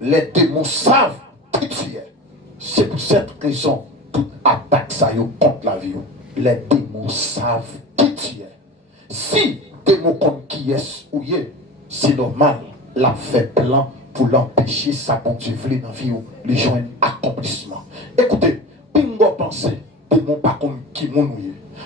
Les démons savent qui tu es. C'est pour cette raison toute attaque ça yo contre la vie. Les démons savent qui tu es. Si démon contre qui est ou est, c'est normal. La fait plan pour l'empêcher ça bon Dieu voulait dans la vie les joindre accomplissement. Écoutez, bingo pensez démon pas contre qui mon ou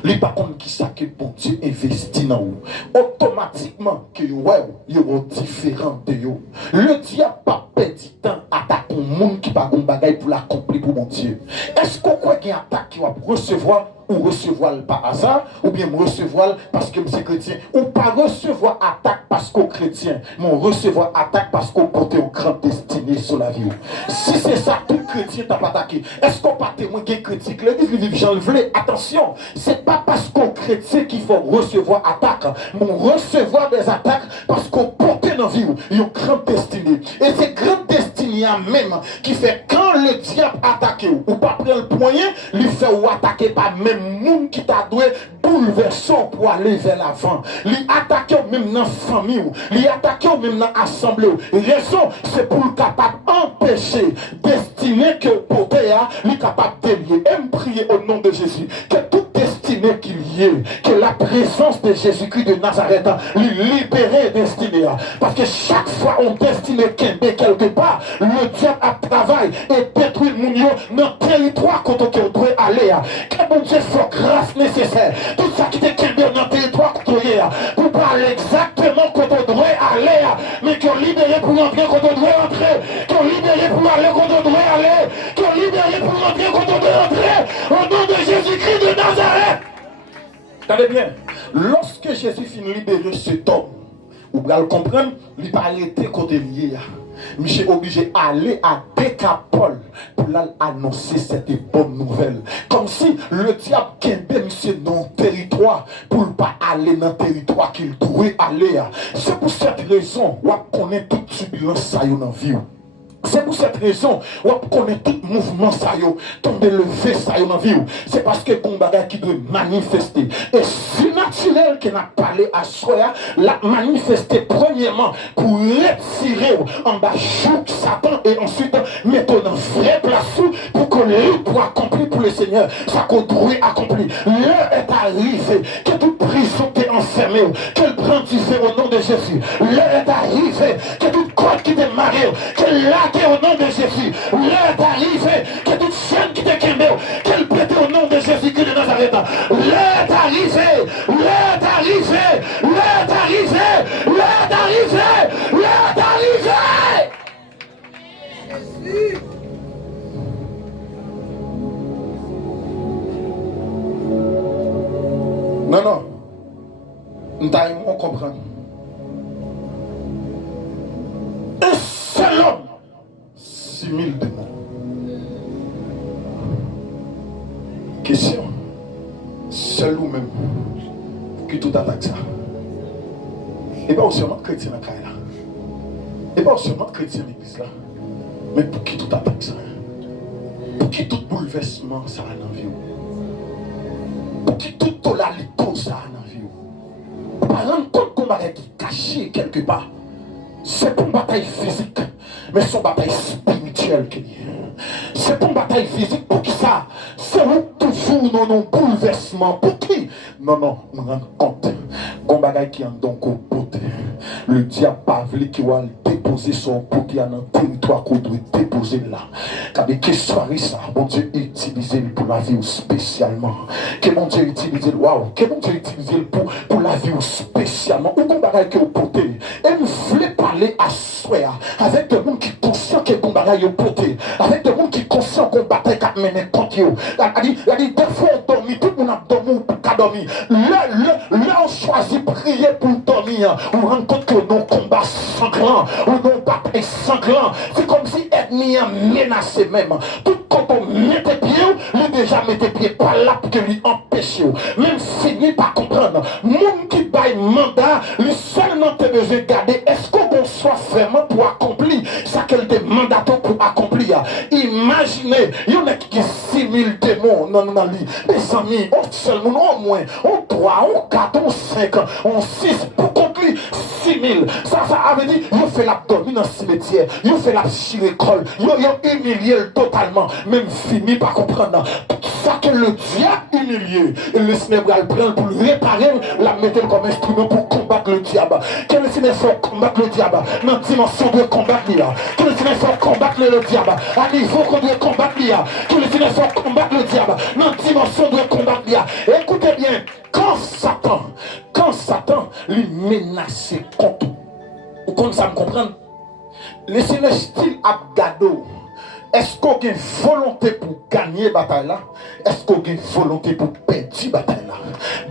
les pas contre qui ça que bon Dieu investit dans vous. Automatiquement que ouais, yo différent de yo. Le diable pas perdre du temps attaquer un monde qui pas gon bagaille pour l'accomplir pour mon Dieu. Est-ce qu'on croit qu'il y a une attaque qui va recevoir ou recevoir par hasard, ou bien recevoir parce que c'est chrétien, ou pas recevoir attaque parce qu'on chrétien, mais recevoir attaque parce qu'on porte une grande destinée sur la vie. Si c'est ça, tout chrétien t'a pas attaqué. Est-ce qu'on pas témoin qui est critique? L'église vive Jean le voulait. Attention, c'est pas parce qu'on chrétien qu'il faut recevoir attaque, mais recevoir des attaques parce qu'on porte dans la vie une grande destinée. Et c'est grande destinée même qui fait quand le diable attaque ou pas prendre le poignet, lui fait ou attaquer par même monde qui t'a doué bouleverser pour aller vers l'avant. Lui attaquer même dans la famille, lui attaquer même dans l'assemblée. Raison, c'est pour le capable empêcher destinée que porter lui capable de lier. Aime prier au nom de Jésus que toute destinée qu'il y ait, que la présence de Jésus-Christ de Nazareth lui libérer destinée. Parce que chaque fois on destinée quelque part, le diable a travaillé et détruit le monde dans le territoire quand on doit aller. Que bon Dieu faut grâce nécessaire. Tout ça qui te kembe dans le territoire quand on pour pas aller exactement quand on doit aller, mais qu'on libéré pour entrer quand on doit entrer, qu'on libéré pour aller quand on doit aller, qu'on libéré pour entrer quand on doit entrer, au nom de Jésus-Christ de Nazareth. Attendez bien, lorsque Jésus finit libérer cet homme, vous allez comprendre, il n'a pas arrêté côté lié. Monsieur est obligé d'aller à Décapole pour annoncer cette bonne nouvelle. Comme si le diable kembe monsieur dans le territoire pour ne pas aller dans le territoire qu'il doit aller. C'est pour cette raison qu'on connaît toute turbulence ça dans la vie. C'est pour cette raison qu'on connaît tout mouvement ça yo, tomber lever ça yo dans la vie. C'est parce que bon bagage qui doit manifester. Et si naturel qui n'a parlé à soi, l'a manifesté premièrement pour retirer en bas joug Satan et ensuite mettre dans vraie place pour que lui puisse accomplir pour le Seigneur ça qu'on doit accomplir. L'heure est arrivée que toute prison t'est enfermée, qu'elle brandissait au nom de Jésus. L'heure est arrivée que toute corde qui t'est mariée, qu'elle l'a au nom de Jésus. L'heure est arrivée que toute chaîne qui te kembe, qu'elle pète au nom de Jésus-Christ de Nazareth. L'heure est arrivée, l'heure est arrivée, l'heure est arrivée, l'heure est arrivée, l'heure est arrivée. Jésus. Non, nous devons comprendre. Un seul homme 6000 démons. Question. Seul ou même pour qui tout attaque ça. Et pas seulement chrétien dans la caille là. Et pas seulement chrétien dans l'église là. Mais pour qui tout attaque ça. Pour qui tout bouleversement ça a dans la vie. Pour qui tout tolalito ça a dans la vie. Pour pas rendre compte qu'on va être caché quelque part. C'est pas une bataille physique, mais c'est une bataille spirituelle. C'est pas une bataille physique pour qui ça? C'est toujours non bouleversement. Pour qui? Non, on rend compte. Qu'on bagaille qui en donc au côté. Le diable pas voulu qui va déposer son côté dans le territoire qu'on doit déposer là. Car que soirée ça, bon Dieu utilise pour la vie spécialement. Que bon Dieu utilise, waouh, que bon Dieu utilise pour la vie spécialement. Ou qu'on bagaille qui au côté. Et nous voulons parler à soi avec des gens qui sont conscients que bon bagaille au côté. Avec des gens qui sont conscients qu'on bataille qu'à mener contre eux. Il a dit, des fois on dormit, tout le monde a dormi pour qu'à dormir. Là on choisit prier pour dormir. On rend compte que nos combats sanglants, ou nos batailles sanglants, c'est comme si l'ennemi a menacé même. Tout quand on met tes pieds, lui déjà met tes pieds pas là pour que lui empêche. Même fini par comprendre. Moun qui baille mandat, lui seulement te besoin de garder. Est-ce qu'on soit vraiment pour accomplir ça qu'elle te mandato pour accomplir? Imaginez, il y en a qui 6000 démons. démons dans le lit. Mes amis, on seul monde, au moins, on 3, on 4, on 5, on 6, pour conclure 6 000. Ça avait dit, il fait l'abdomen dans le cimetière, il fait la l'école, il a humilié totalement, même fini par comprendre. Ça que le diable humilié, et le Seigneur va le prendre pour le réparer, la mettre comme instrument pour combattre le diable. Que le Seigneur soit combattre le diable, dans la dimension de combattre l'IA. Que le Seigneur soit combattre le diable, à niveau qu'on doit combattre l'IA. Que le Seigneur soit combattre le diable, dans la dimension de combattre l'IA. Écoutez bien, quand Satan lui menace contre, ou comme ça me comprendre, le Seigneur style Abgado. Est-ce qu'on a une volonté pour gagner la bataille là? Est-ce qu'on a une volonté pour perdre la bataille là?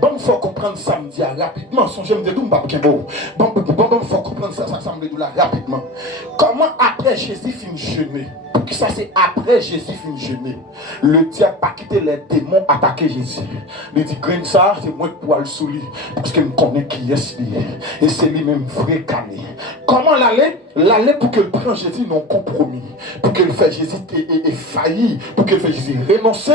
Bon, il faut comprendre ça, me dit rapidement. J'aime dire tout, je ne bon, il faut comprendre ça, ça me dit là rapidement. Comment après Jésus finit jeûner? Pour que ça, c'est après Jésus finit jeûner. Le diable n'a pas quitté les démons attaquer Jésus. Il dit, graine ça, c'est moi qui pourrais le soulier. Parce que je connais qui est lui. Et c'est lui-même vrai cané. Comment l'aller? L'aller pour qu'il prenne Jésus non compromis. Pour qu'il fasse Jésus et failli. Pour qu'il fasse Jésus renoncer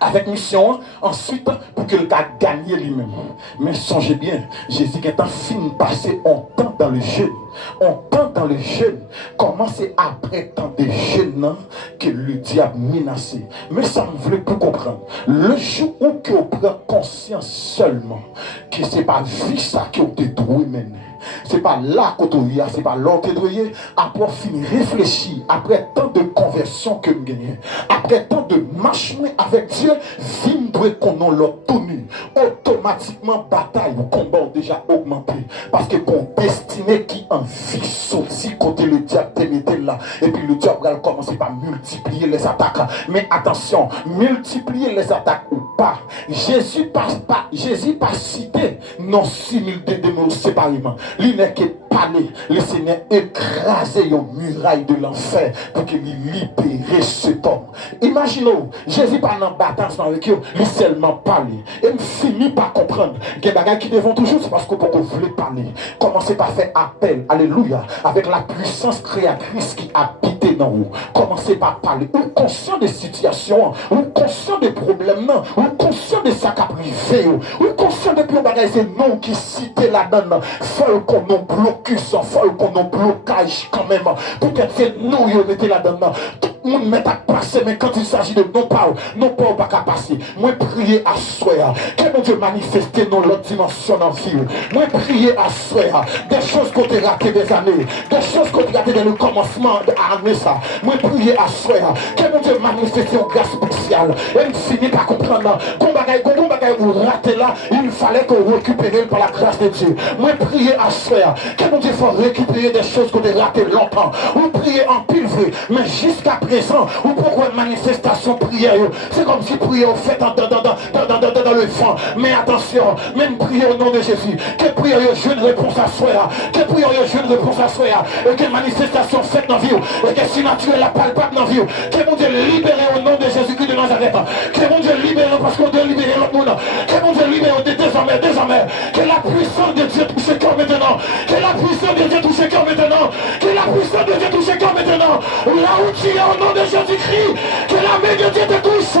avec mission, ensuite pour qu'il ait gagné lui-même. Mais songez bien, Jésus qui est un film passé en temps dans le jeûne. En temps dans le jeûne. Comment c'est après tant de jeûne que le diable menacé. Mais ça me voulait pour comprendre. Le jour où on prend conscience seulement que ce n'est pas vie ça qui a été doué maintenant. C'est pas là qu'on te c'est pas là qu'on te après finir réfléchir, après tant de conversion que nous gagnons, après tant de marche avec Dieu, film doit qu'on a l'obtenu. Automatiquement, bataille ou combat ont déjà augmenté. Parce que qu'on destiné qui en vie sorti côté le diable te là. Et puis le diable va commencer par multiplier les attaques. Mais attention, multiplier les attaques ou pas. Jésus pas cité non 6 000 démons séparément. Il n'est que parler, le Seigneur écraser une muraille de l'enfer pour qu'il libère cet homme. Imaginons, Jésus pas dans bataille avec eux, il seulement parler. Et il finit par comprendre que les bagages qui devant toujours, c'est parce que vous voulez parler. Commencez par faire appel, alléluia, avec la puissance créatrice qui habite dans vous. Commencez par parler. Ou conscient des situations, ou conscient des problèmes, ou conscient de ça qui a privé, ou conscient de plus bagages, c'est non qui cite là-dedans. Faut qu'on nous blocus, faut qu'on nous blocage quand même. Peut-être c'est nous qui mettez là-dedans. Tout le monde met à passer, mais quand il s'agit de non pas qu'à passer. Moi prier à soi, que mon Dieu manifeste dans l'autre dimension dans la vie. Moi prier à soi, des choses qu'on a ratées des années, des choses qu'on a ratées dans le commencement de l'année ça. Moi prier à soi, que mon Dieu manifeste une grâce spéciale. Et il finit par comprendre, qu'on bagaille vous ratez là, il fallait qu'on récupère par la grâce de Dieu. Moi prier à soi, que mon Dieu faut récupérer des choses qu'on a ratées longtemps. Ou prier en pile vrai, mais jusqu'à présent, ou pourquoi manifestation prière, c'est comme si prière au fait dans le fond. Mais attention, même prier au nom de Jésus, que prière je une réponse à soi, que prière je une réponse à soi, et que manifestation faite dans la vie, et que si naturel la palpable dans la vie, que mon Dieu libère au nom de Jésus-Christ de Nazareth, que mon Dieu libère parce qu'on doit libérer l'autre monde, que mon Dieu libère désormais, que la puissance de Dieu touche le cœur maintenant, que la puissance de Dieu touche le cœur maintenant, que la puissance de Dieu touche le cœur maintenant, là où tu es au nom de Jésus-Christ, que la main de Dieu te touche,